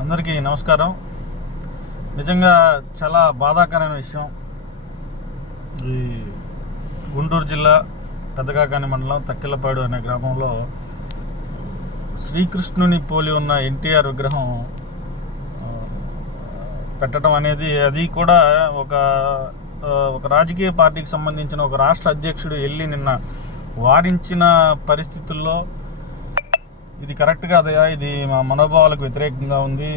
అందరికీ నమస్కారం. నిజంగా చాలా బాధాకరమైన విషయం. ఈ గుంటూరు జిల్లా పెద్దకాకాని మండలం తక్కిలపాడు అనే గ్రామంలో శ్రీకృష్ణుని పోలి ఉన్న ఎన్టీఆర్ విగ్రహం పెట్టడం అనేది అది కూడా ఒక ఒక రాజకీయ పార్టీకి సంబంధించిన ఒక రాష్ట్ర అధ్యక్షుడు వెళ్ళి నిన్న వారించిన పరిస్థితుల్లో ఇది కరెక్ట్ కాదయా ఇది మా మనోభావాలకు వ్యతిరేకంగా ఉంది.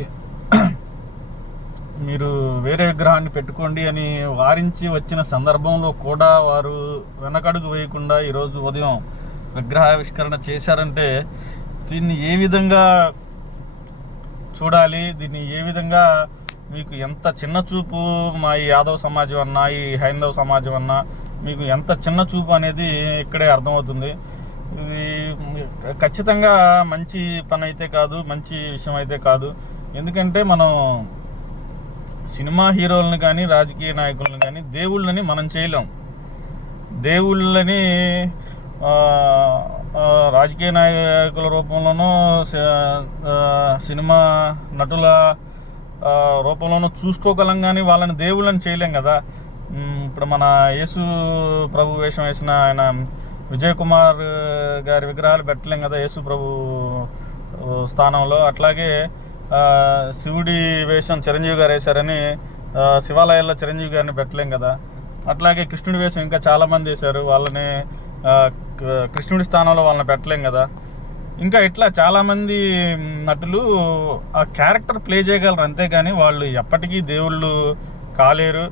మీరు వేరే విగ్రహాన్ని పెట్టుకోండి అని వారించి వచ్చిన సందర్భంలో కూడా వారు వెనకడుగు వేయకుండా ఈరోజు ఉదయం విగ్రహావిష్కరణ చేశారంటే దీన్ని ఏ విధంగా చూడాలి? దీన్ని ఏ విధంగా మీకు ఎంత చిన్న చూపు మా ఈ యాదవ సమాజం అన్నా ఈ హైందవ సమాజం అన్నా మీకు ఎంత చిన్న చూపు అనేది ఇక్కడే అర్థమవుతుంది. ఇది ఖచ్చితంగా మంచి పని అయితే కాదు మంచి విషయం అయితే కాదు. ఎందుకంటే మనం సినిమా హీరోలను కానీ రాజకీయ నాయకులను కానీ దేవుళ్ళని మనం చేయలేం. దేవుళ్ళని రాజకీయ నాయకుల రూపంలోనూ సినిమా నటుల రూపంలోనూ చూసుకోగలం కానీ వాళ్ళని దేవుళ్ళని చేయలేం కదా. ఇప్పుడు మన యేసు ప్రభు వేషం వేసిన ఆయన విజయ్ కుమార్ గారి విగ్రహాలు పెట్టలేం కదా యేసు ప్రభు స్థానంలో. అట్లాగే శివుడి వేషం చిరంజీవి గారు వేశారని శివాలయాల్లో చిరంజీవి గారిని పెట్టలేం కదా. అట్లాగే కృష్ణుడి వేషం ఇంకా చాలామంది వేశారు. వాళ్ళని కృష్ణుడి స్థానంలో వాళ్ళని పెట్టలేం కదా. ఇంకా ఇట్లా చాలామంది నటులు ఆ క్యారెక్టర్ ప్లే చేయగలరు అంతేగాని వాళ్ళు ఎప్పటికీ దేవుళ్ళు కాలేరు.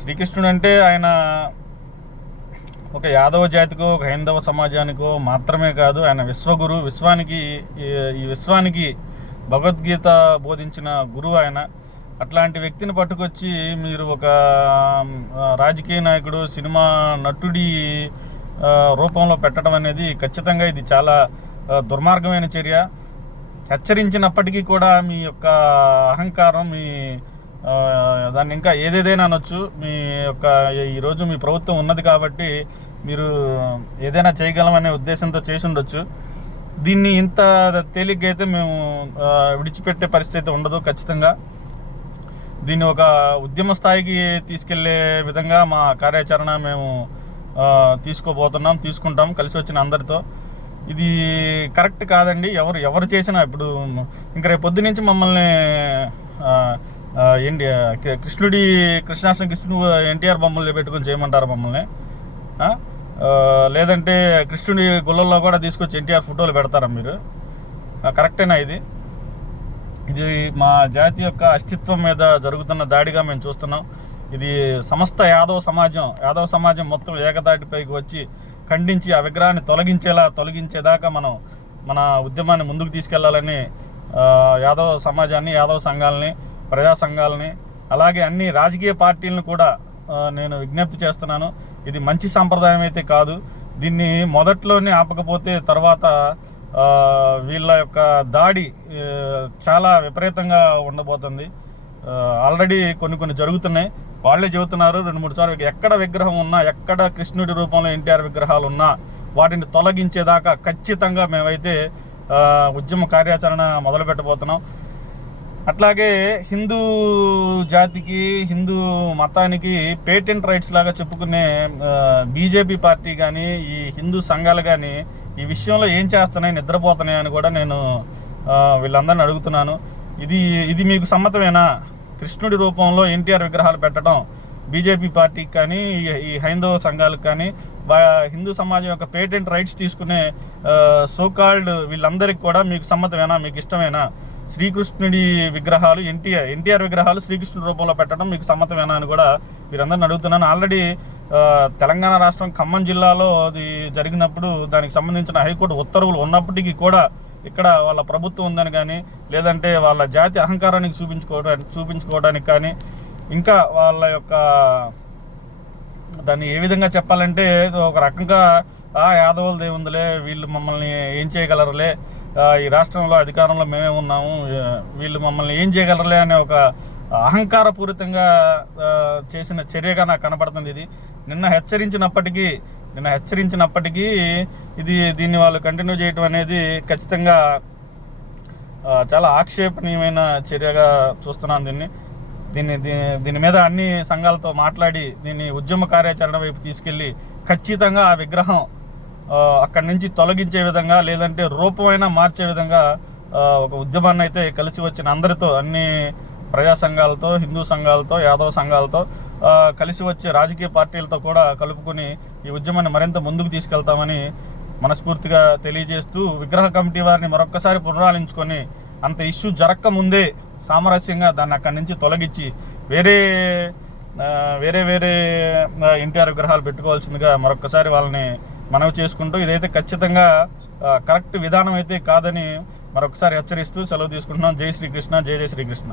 శ్రీకృష్ణుడు అంటే ఆయన ఒక యాదవ జాతికో ఒక హైందవ సమాజానికో మాత్రమే కాదు ఆయన విశ్వగురు విశ్వానికి ఈ- ఈ విశ్వానికి భగవద్గీత బోధించిన గురువు ఆయన. అట్లాంటి వ్యక్తిని పట్టుకొచ్చి మీరు ఒక రాజకీయ నాయకుడు సినిమా నటుడి రూపంలో పెట్టడం అనేది ఖచ్చితంగా ఇది చాలా దుర్మార్గమైన చర్య. హెచ్చరించినప్పటికీ కూడా మీ యొక్క అహంకారం మీ దాన్ని ఇంకా ఏదేదైనా అనొచ్చు. మీ యొక్క ఈరోజు మీ ప్రభుత్వం ఉన్నది కాబట్టి మీరు ఏదైనా చేయగలమనే ఉద్దేశంతో చేసి ఉండొచ్చు దీన్ని ఇంత తేలిగ్గా అయితే మేము విడిచిపెట్టే పరిస్థితి ఉండదు ఖచ్చితంగా. దీన్ని ఒక ఉద్యమ స్థాయికి తీసుకెళ్ళే విధంగా మా కార్యాచరణ మేము తీసుకోబోతున్నాం తీసుకుంటాం కలిసి వచ్చిన అందరితో. ఇది కరెక్ట్ కాదండి. ఎవరు ఎవరు చేసినా ఇప్పుడు ఇంకా రేపు పొద్దు నుంచి మమ్మల్ని ఏంటి కృష్ణుడి కృష్ణాష్టమి కృష్ణుడు ఎన్టీఆర్ బొమ్మలు పెట్టుకొని చేయమంటారు మమ్మల్ని? లేదంటే కృష్ణుడి గుళ్ళల్లో కూడా తీసుకొచ్చి ఎన్టీఆర్ ఫోటోలు పెడతారా మీరు? కరెక్టేనా ఇది? ఇది మా జాతి యొక్క అస్తిత్వం మీద జరుగుతున్న దాడిగా మేము చూస్తున్నాం. ఇది సమస్త యాదవ సమాజం యాదవ సమాజం మొత్తం ఏకదాటిపైకి వచ్చి ఖండించి ఆ విగ్రహాన్ని తొలగించేలా తొలగించేదాకా మనం మన ఉద్యమాన్ని ముందుకు తీసుకెళ్ళాలని యాదవ సమాజాన్ని యాదవ సంఘాలని ప్రజా సంఘాలని అలాగే అన్ని రాజకీయ పార్టీలను కూడా నేను విజ్ఞప్తి చేస్తున్నాను. ఇది మంచి సాంప్రదాయం అయితే కాదు. దీన్ని మొదట్లోనే ఆపకపోతే తర్వాత వీళ్ళ యొక్క దాడి చాలా విపరీతంగా ఉండబోతుంది. ఆల్రెడీ కొన్ని కొన్ని జరుగుతున్నాయి. వాళ్ళే చెబుతున్నారు రెండు మూడు సార్లు ఎక్కడ విగ్రహం ఉన్నా ఎక్కడ కృష్ణుడి రూపంలో ఎన్టీఆర్ విగ్రహాలు ఉన్నా వాటిని తొలగించేదాకా ఖచ్చితంగా మేమైతే ఉద్యమ కార్యాచరణ మొదలు పెట్టబోతున్నాం అట్లాగే హిందూ జాతికి హిందూ మతానికి పేటెంట్ రైట్స్ లాగా చెప్పుకునే బీజేపీ పార్టీ కానీ ఈ హిందూ సంఘాలు కానీ ఈ విషయంలో ఏం చేస్తున్నాయి నిద్రపోతున్నాయి అని కూడా నేను వీళ్ళందరిని అడుగుతున్నాను. ఇది ఇది మీకు సమ్మతమేనా? కృష్ణుడి రూపంలో ఎన్టీఆర్ విగ్రహాలు పెట్టడం బీజేపీ పార్టీకి కానీ ఈ- ఈ హైందవ సంఘాలకు కానీ వా హిందూ సమాజం యొక్క పేటెంట్ రైట్స్ తీసుకునే సోకాల్డ్ వీళ్ళందరికీ కూడా మీకు సమ్మతమేనా? మీకు ఇష్టమేనా? శ్రీకృష్ణుడి విగ్రహాలు ఎన్టీఆర్ ఎన్టీఆర్ విగ్రహాలు శ్రీకృష్ణుడి రూపంలో పెట్టడం మీకు సమ్మతమేనా అని కూడా వీరందరిని అడుగుతున్నాను. ఆల్రెడీ తెలంగాణ రాష్ట్రం ఖమ్మం జిల్లాలో అది జరిగినప్పుడు దానికి సంబంధించిన హైకోర్టు ఉత్తర్వులు ఉన్నప్పటికీ కూడా ఇక్కడ వాళ్ళ ప్రభుత్వం ఉందని కానీ లేదంటే వాళ్ళ జాతి అహంకారానికి చూపించుకోవడానికి చూపించుకోవడానికి కానీ ఇంకా వాళ్ళ యొక్క దాన్ని ఏ విధంగా చెప్పాలంటే ఒక రకంగా ఆ యాదవులదే ఉందిలే వీళ్ళు మమ్మల్ని ఏం చేయగలరులే ఈ రాష్ట్రంలో అధికారంలో మేమే ఉన్నాము. వీళ్ళు మమ్మల్ని ఏం చేయగలరులే అనే ఒక అహంకారపూరితంగా చేసిన చర్యగా నాకు కనపడుతుంది ఇది. నిన్న హెచ్చరించినప్పటికీ నిన్న హెచ్చరించినప్పటికీ ఇది దీన్ని వాళ్ళు కంటిన్యూ చేయడం అనేది ఖచ్చితంగా చాలా ఆక్షేపణీయమైన చర్యగా చూస్తున్నాను దీన్ని. దీన్ని దీ- దీని మీద అన్ని సంఘాలతో మాట్లాడి దీన్ని ఉద్యమ కార్యాచరణ వైపు తీసుకెళ్ళి ఖచ్చితంగా ఆ విగ్రహం అక్కడి నుంచి తొలగించే విధంగా లేదంటే రూపమైనా మార్చే విధంగా ఒక ఉద్యమాన్ని అయితే కలిసి వచ్చిన అందరితో అన్ని ప్రజా సంఘాలతో హిందూ సంఘాలతో యాదవ సంఘాలతో కలిసి వచ్చే రాజకీయ పార్టీలతో కూడా కలుపుకొని ఈ ఉద్యమాన్ని మరింత ముందుకు తీసుకెళ్తామని మనస్ఫూర్తిగా తెలియజేస్తూ విగ్రహ కమిటీ వారిని మరొక్కసారి పునరాలించుకొని అంత ఇష్యూ జరక్క ముందే సామరస్యంగా దాన్ని అక్కడి నుంచి తొలగించి వేరే వేరే వేరే ఎన్టీఆర్ విగ్రహాలు పెట్టుకోవాల్సిందిగా మరొక్కసారి వాళ్ళని మనవి చేసుకుంటూ ఇదైతే ఖచ్చితంగా కరెక్ట్ విధానం అయితే కాదని మరొకసారి హెచ్చరిస్తూ సెలవు తీసుకుంటున్నాం. జై శ్రీకృష్ణ జై జై శ్రీకృష్ణ